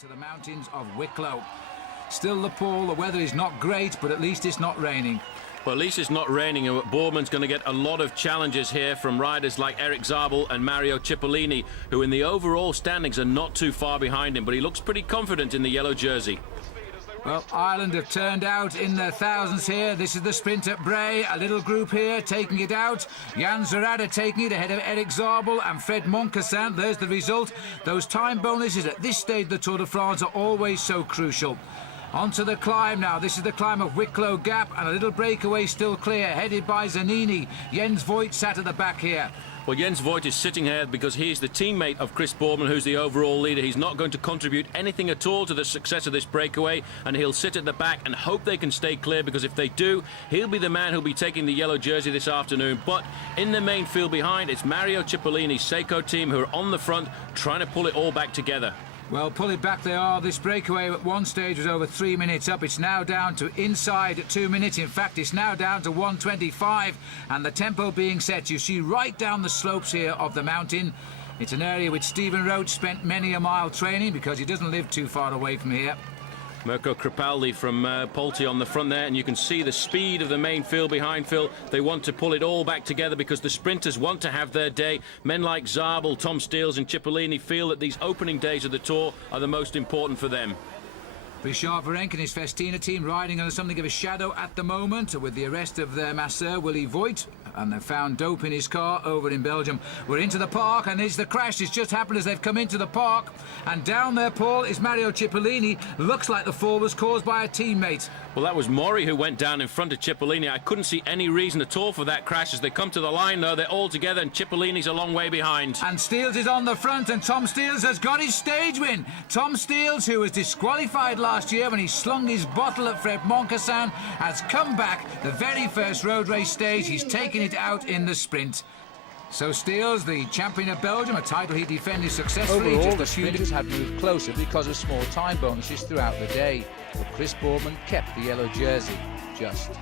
To the mountains of Wicklow. Still the pool, the weather is not great, but at least it's not raining. Well, at least it's not raining, and Boorman's going to get a lot of challenges here from riders like Eric Zabel and Mario Cipollini, who in the overall standings are not too far behind him, but he looks pretty confident in the yellow jersey. Well, Ireland have turned out in their thousands here. This is the sprint at Bray. A little group here taking it out. Jan Zerada taking it ahead of Eric Zabel and Fred Moncassin. There's the result. Those time bonuses at this stage of the Tour de France are always so crucial. Onto the climb now. This is the climb of Wicklow Gap, and a little breakaway still clear, headed by Zanini. Jens Voigt sat at the back here. Well, Jens Voigt is sitting here because he's the teammate of Chris Boorman, who's the overall leader. He's not going to contribute anything at all to the success of this breakaway, and he'll sit at the back and hope they can stay clear, because if they do, he'll be the man who'll be taking the yellow jersey this afternoon. But in the main field behind, it's Mario Cipollini's Seiko team who are on the front, trying to pull it all back together. Well, pull it back they are. This breakaway at one stage was over 3 minutes up. It's now down to inside 2 minutes. In fact, it's now down to 1:25, and the tempo being set, you see, right down the slopes here of the mountain. It's an area which Stephen Roach spent many a mile training, because he doesn't live too far away from here. Mirko Crepaldi from Polti on the front there, and you can see the speed of the main field behind Phil. They want to pull it all back together because the sprinters want to have their day. Men like Zabel, Tom Steels and Cipollini feel that these opening days of the Tour are the most important for them. Richard Virenque and his Festina team riding under something of a shadow at the moment, with the arrest of their masseur, Willy Voigt, and they've found dope in his car over in Belgium. We're into the park, and there's the crash. It's just happened as they've come into the park. And down there, Paul, is Mario Cipollini. Looks like the fall was caused by a teammate. Well, that was Mori who went down in front of Cipollini. I couldn't see any reason at all for that crash. As they come to the line, though, they're all together, and Cipollini's a long way behind. And Steels is on the front, and Tom Steels has got his stage win. Tom Steels, who was disqualified last year when he slung his bottle at Fred Moncassin, has come back the very first road race stage. He's taken it out in the sprint. So Steels, the champion of Belgium, a title he defended successfully. Overall, the sprinters had moved closer because of small time bonuses throughout the day, but Chris Boorman kept the yellow jersey. Just.